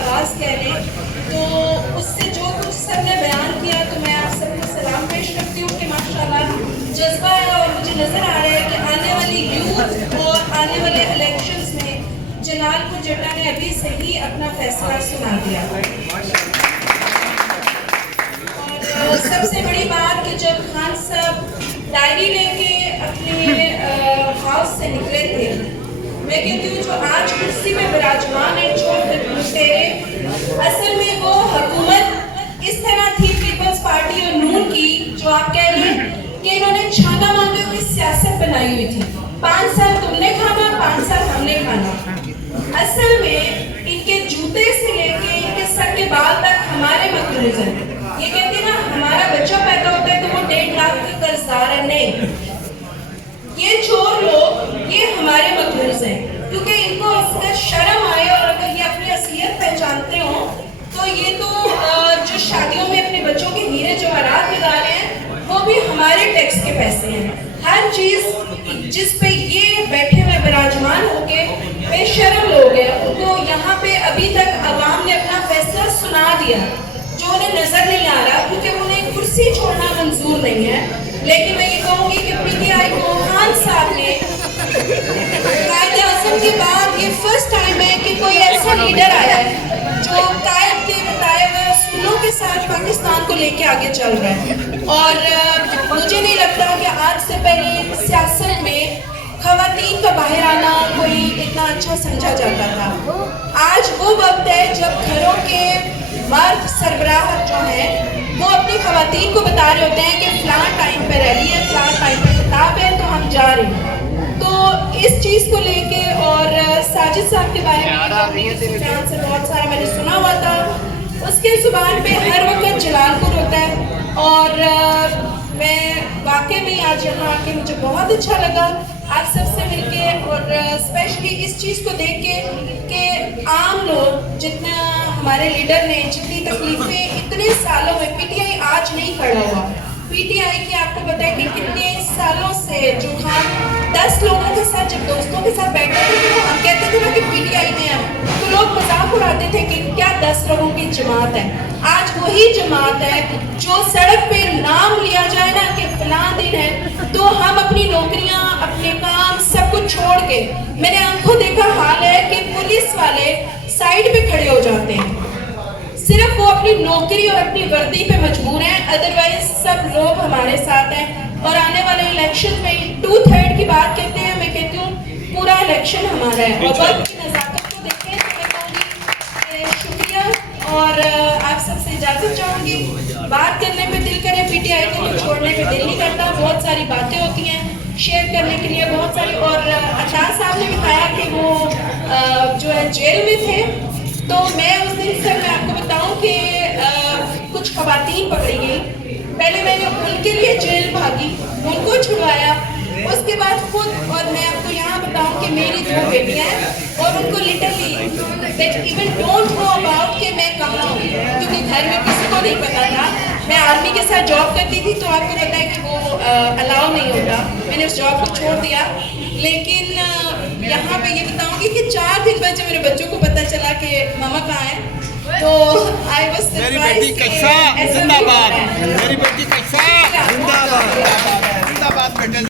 आगाज़ कह लें, तो उससे जो कुछ सबने बयान किया तो मैं आप सबको सलाम पेश करती हूँ कि माशाल्लाह जज्बा है। और मुझे नज़र आ रहा है कि आने वाली यूथ और आने वाले इलेक्शंस में जलालपुर जट्टा ने अभी से ही अपना फैसला सुना दिया। और सबसे बड़ी बात कि जब खान साहब डायरी लेके अपने हाउस से निकले थे, मैं कहती हूँ जो आज कुर्सी में विराजमान है तेरे, असल में वो हुकूमत इस तरह थी पीपल्स पार्टी और नून की, जो आप कह रहे हैं कि इन्होंने छाना मांगे की सियासत बनाई हुई थी। 5 साल तुमने खाना, 5 साल हमने खाना। असल में इनके जूते से लेके इनके सर के बाल तक हमारे मकरूज हैं। ये कहते हैं ना हमारा बच्चा पैदा होता है तो वो 1.5 लाख का कर्जदार है, नहीं, ये चोर लोग ये हमारे मकरूज हैं, क्योंकि इनको अगर शर्म आए और अगर ये अपनी असलियत पहचानते हो तो ये तो जो शादियों में अपने बच्चों के हीरे जवाहरात लगा रहे हैं वो भी हमारे टैक्स के पैसे हैं। हर चीज जिस पे ये बैठे हुए विराजमान होके बेशर्म लोग हैं, उनको यहाँ पे अभी तक अवाम ने अपना फैसला सुना दिया जो उन्हें नजर नहीं आ रहा, क्योंकि उन्हें कुर्सी छोड़ना मंजूर नहीं है। लेकिन मैं ये कहूँगी कि पीटीआई को खान साहब ने कायदे आज़म के बाद ये फर्स्ट टाइम है कि कोई ऐसा लीडर आया है जो कायद के बताए हुए असूलों के साथ पाकिस्तान को लेके आगे चल रहा है। और मुझे नहीं लगता कि आज से पहले सियासत में खवातीन का बाहर आना कोई इतना अच्छा समझा जाता था। आज वो वक्त है जब घरों के मर्द सरबराह जो हैं वो अपनी खवातीन को बता रहे होते हैं कि फलां टाइम पे रैली है, फलां टाइम पे खिताब है, तो हम जा रहे हैं। तो इस चीज़ को लेके और साजिद साहब के बारे में से बहुत सारा मैंने सुना हुआ था, उसके जुबान पे हर वक्त जलालपुर होता है। और मैं वाकई में आज यहाँ आके मुझे बहुत अच्छा लगा आप सबसे मिलके, और स्पेशली इस चीज़ को देख के कि आम लोग जितना हमारे लीडर ने जितनी तकलीफें इतने सालों में, पीटीआई आज नहीं खड़ा हुआ, पीटीआई की आपको पता है कि कितने सालों से जो हम 10 लोगों के साथ जब दोस्तों के साथ बैठे थे तो हम कहते थे ना कि पीटीआई में है तो लोग मजाक उड़ाते थे कि क्या 10 लोगों की जमात है। आज वही जमात है जो सड़क पे नाम लिया जाए ना कि फलां दिन है तो हम अपनी नौकरियां अपने काम सब कुछ छोड़ के, मैंने आंखों देखा हाल है कि पुलिस वाले साइड पे खड़े हो जाते हैं, सिर्फ वो अपनी नौकरी और अपनी वर्दी पे मजबूर हैं, अदरवाइज सब लोग हमारे साथ हैं। और आने वाले इलेक्शन में 2/3 की बात कहते हैं, मैं कहती हूँ पूरा इलेक्शन हमारा है। और वक्त की नज़ाकत को देखें तो मैं कहूँगी शुक्रिया और आप सबसे इजाज़त चाहूँगी। बात करने पे दिल करे, पीटीआई को तो छोड़ने पे दिल नहीं करता, बहुत सारी बातें होती हैं शेयर करने के लिए बहुत सारी। और अतार साहब ने बताया कि वो जो है जेल में थे, तो मैं उस दिन सर मैं आपको बताऊं कि कुछ खवातीन पकड़ी गई, पहले मैंने उनके लिए जेल भागी, उनको छुड़वाया, उसके बाद खुद, और मैं आपको यहाँ बताऊं कि मेरी 2 बेटियां हैं और उनको literally that even don't know about कि मैं कहाँ हूँ, क्योंकि घर में किसी को नहीं पता था। मैं आर्मी के साथ जॉब करती थी तो आपको पता है कि वो अलाउ नहीं होता, मैंने उस जॉब को छोड़ दिया। लेकिन यहाँ पे ये बताऊंगी कि 4 दिन बाद जब मेरे बच्चों को पता चला कि मामा कहाँ है तो आई वाज सरप्राइज्ड। मेरी बेटी कैसा जिंदाबाद, मेरी बेटी कैसा जिंदाबाद, जिंदाबाद बेटे।